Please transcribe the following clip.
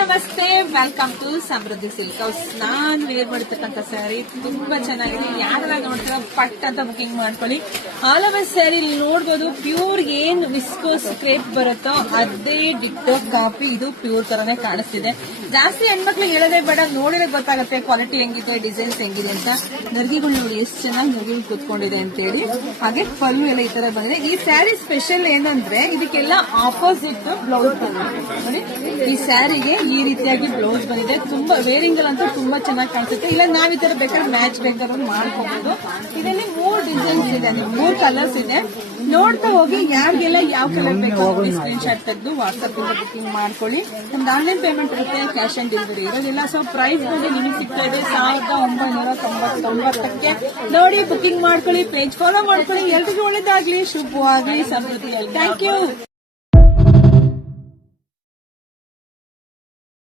ನಮಸ್ತೆ, welcome to Samruddhi silk house. ನಾನ್ wear ಮಾಡಿರ್ತಕ್ಕಂಥ ಸ್ಯಾರಿ ತುಂಬಾ ಚೆನ್ನಾಗಿದೆ. ಯಾರೆಲ್ಲ ನೋಡ್ತೀರ ಪಟ್ ಅಂತ ಬುಕಿಂಗ್ ಮಾಡ್ಕೊಳ್ಳಿ. ಆಲ್ ಓವರ್ ಸ್ಯಾರಿ ನೋಡ್ಬೋದು. ಪ್ಯೂರ್ ಏನ್ ವಿಸ್ಕೋಸ್ ಕ್ರೇಪ್ ಬರುತ್ತೋ ಅದೇ ಡಿಕ್ಟೋ ಕಾಪಿ. ಇದು ಪ್ಯೂರ್ ತರನೇ ಕಾಣಿಸ್ತಿದೆ. ಜಾಸ್ತಿ ಹೆಣ್ಮಕ್ಳು ಹೇಳೋದೇ ಬೇಡ, ನೋಡಿದ್ರೆ ಗೊತ್ತಾಗುತ್ತೆ ಕ್ವಾಲಿಟಿ ಹೆಂಗಿದೆ, ಡಿಸೈನ್ಸ್ ಹೆಂಗಿದೆ ಅಂತ. ನರ್ಗಿಗಳು ನೋಡಿ ಎಷ್ಟು ಚೆನ್ನಾಗಿ ನರ್ಗಿಗಳು ಕೂತ್ಕೊಂಡಿದೆ ಅಂತ ಹೇಳಿ. ಹಾಗೆ ಪಲ್ಲು ಎಲ್ಲ ಈ ತರ ಬಂದಿದೆ. ಈ ಸ್ಯಾರಿ ಸ್ಪೆಷಲ್ ಏನಂದ್ರೆ ಇದಕ್ಕೆಲ್ಲ ಆಪೋಸಿಟ್ ಬ್ಲೌಸ್ ನೋಡಿ. ಈ ಸ್ಯಾರಿಗೆ ಈ ರೀತಿಯಾಗಿ ಬ್ಲೌಸ್ ಬಂದಿದೆ. ತುಂಬಾ ವೇರಿಂಗ್ ಅಂತೂ ತುಂಬಾ ಚೆನ್ನಾಗಿ ಕಾಣಿಸುತ್ತೆ. ಇಲ್ಲ ನಾವ್ ಈ ತರ ಬೇಕಾದ್ರೆ ಮ್ಯಾಚ್ ಬೇಕಾದ್ರೂ ಮಾಡ್ಕೋಬಹುದು. ಇದರಲ್ಲಿ 3 ಡಿಸೈನ್ಸ್ ಇದೆ, 3 ಕಲರ್ಸ್ ಇದೆ. ನೋಡ್ತಾ ಹೋಗಿ ಯಾರಿಗೆಲ್ಲ ಯಾವ ಕಲರ್ ಬೇಕು ಸ್ಕ್ರೀನ್ ಶಾಟ್ ತೆಗೆದು ವಾಟ್ಸ್ಆಪ್ ಇಂದ ಬುಕಿಂಗ್ ಮಾಡ್ಕೊಳ್ಳಿ. ನಮ್ದು ಆನ್ಲೈನ್ ಪೇಮೆಂಟ್ ಇರುತ್ತೆ, ಕ್ಯಾಶ್ ಆನ್ ಡೆಲಿವರಿ ಇರೋದಿಲ್ಲ. ಸೊ ಪ್ರೈಸ್ ಬಗ್ಗೆ ನಿಮಗೆ ಸಿಗ್ತಾ ಇದೆ 1999ಕ್ಕೆ. ನೋಡಿ ಬುಕಿಂಗ್ ಮಾಡ್ಕೊಳ್ಳಿ, ಪೇಜ್ ಫಾಲೋ ಮಾಡ್ಕೊಳ್ಳಿ. ಎಲ್ರಿಗೂ ಒಳ್ಳೇದಾಗ್ಲಿ, ಶುಭವಾಗ್ಲಿ, ಸಮೃದ್ಧಿಯಾಗಿ. Thank you.